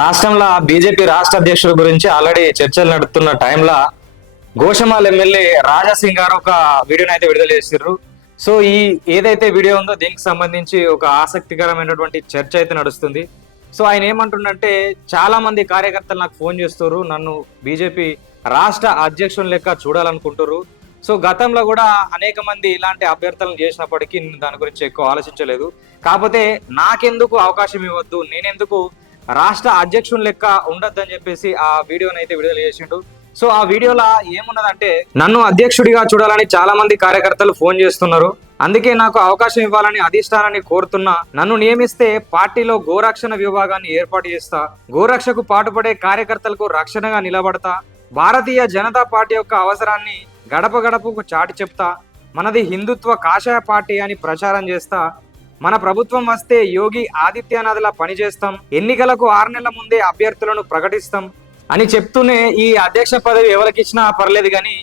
రాష్ట్రంలో బీజేపీ రాష్ట్ర అధ్యక్షుల గురించి ఆల్రెడీ చర్చలు నడుస్తున్న టైంలో గోషమాల్ ఎమ్మెల్యే రాజాసింగ్ గారు ఒక వీడియోని అయితే విడుదల చేసిర్రు. సో ఈ ఏదైతే వీడియో ఉందో దీనికి సంబంధించి ఒక ఆసక్తికరమైనటువంటి చర్చ అయితే నడుస్తుంది. సో ఆయన ఏమంటుండంటే, చాలా మంది కార్యకర్తలు నాకు ఫోన్ చేస్తారు, నన్ను బీజేపీ రాష్ట్ర అధ్యక్షుని లెక్క చూడాలనుకుంటారు. సో గతంలో కూడా అనేక మంది ఇలాంటి అభ్యర్థులను చేసినప్పటికీ నేను దాని గురించి ఎక్కువ ఆలోచించలేదు. కాకపోతే నాకెందుకు అవకాశం ఇవ్వద్దు, నేనెందుకు రాష్ట్ర అధ్యక్షుని లెక్క ఉండొద్దని చెప్పేసి ఆ వీడియోని అయితే విడుదల చేసిండు. సో ఆ వీడియోలో ఏమున్నదంటే, నన్ను అధ్యక్షుడిగా చూడాలని చాలా మంది కార్యకర్తలు ఫోన్ చేస్తున్నారు, అందుకే నాకు అవకాశం ఇవ్వాలని అధిష్టానాన్ని కోరుతున్నా. నన్ను నియమిస్తే పార్టీలో గోరక్షణ విభాగాన్ని ఏర్పాటు చేస్తా, గోరక్షకు పాటుపడే కార్యకర్తలకు రక్షణగా నిలబడతా, భారతీయ జనతా పార్టీ యొక్క అవసరాన్ని గడప గడపకు చాటి చెప్తా, మనది హిందుత్వ కాషాయ పార్టీ అని ప్రచారం చేస్తా, మన ప్రభుత్వం వస్తే యోగి ఆదిత్యనాథ్లా పనిచేస్తాం, ఎన్నికలకు 6 నెలల ముందే అభ్యర్థులను ప్రకటిస్తాం అని చెప్తూనే ఈ అధ్యక్ష పదవి ఎవరికి ఇచ్చినా పర్లేదు, కానీ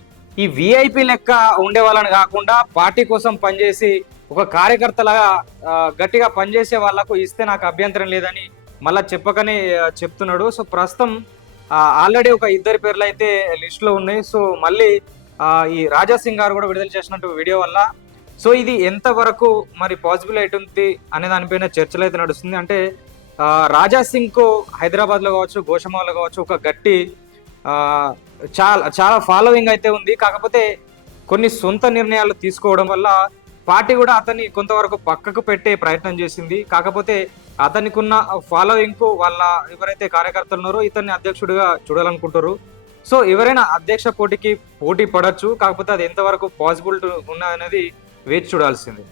ఈ విఐపి లెక్క ఉండే వాళ్ళని కాకుండా పార్టీ కోసం పనిచేసి ఒక కార్యకర్తలాగా గట్టిగా పనిచేసే వాళ్ళకు ఇస్తే నాకు అభ్యంతరం లేదని మళ్ళా చెప్పకనే చెప్తున్నాడు. సో ప్రస్తుతం ఆల్రెడీ ఒక 2 పేర్లు అయితే లిస్టులో ఉన్నాయి. సో మళ్ళీ ఈ రాజాసింగ్ గారు కూడా విడుదల చేసినట్టు వీడియో వల్ల సో ఇది ఎంతవరకు మరి పాసిబుల్ అవుతుంది అనే దానిపైన చర్చలు అయితే నడుస్తుంది. అంటే రాజాసింగ్ కు హైదరాబాద్ లో కావచ్చు, గోషమాల్లో కావచ్చు ఒక గట్టి చాలా చాలా ఫాలోయింగ్ అయితే ఉంది. కాకపోతే కొన్ని సొంత నిర్ణయాలు తీసుకోవడం వల్ల పార్టీ కూడా అతన్ని కొంతవరకు పక్కకు పెట్టే ప్రయత్నం చేసింది. కాకపోతే అతనికి ఉన్న ఫాలోయింగ్ కు వాళ్ళ ఎవరైతే కార్యకర్తలు ఉన్నారో ఇతన్ని అధ్యక్షుడిగా చూడాలనుకుంటారు. సో ఎవరైనా అధ్యక్ష పోటీ పడచ్చు, కాకపోతే అది ఎంతవరకు పాసిబుల్ ఉన్నదనేది వేచి చూడాల్సింది.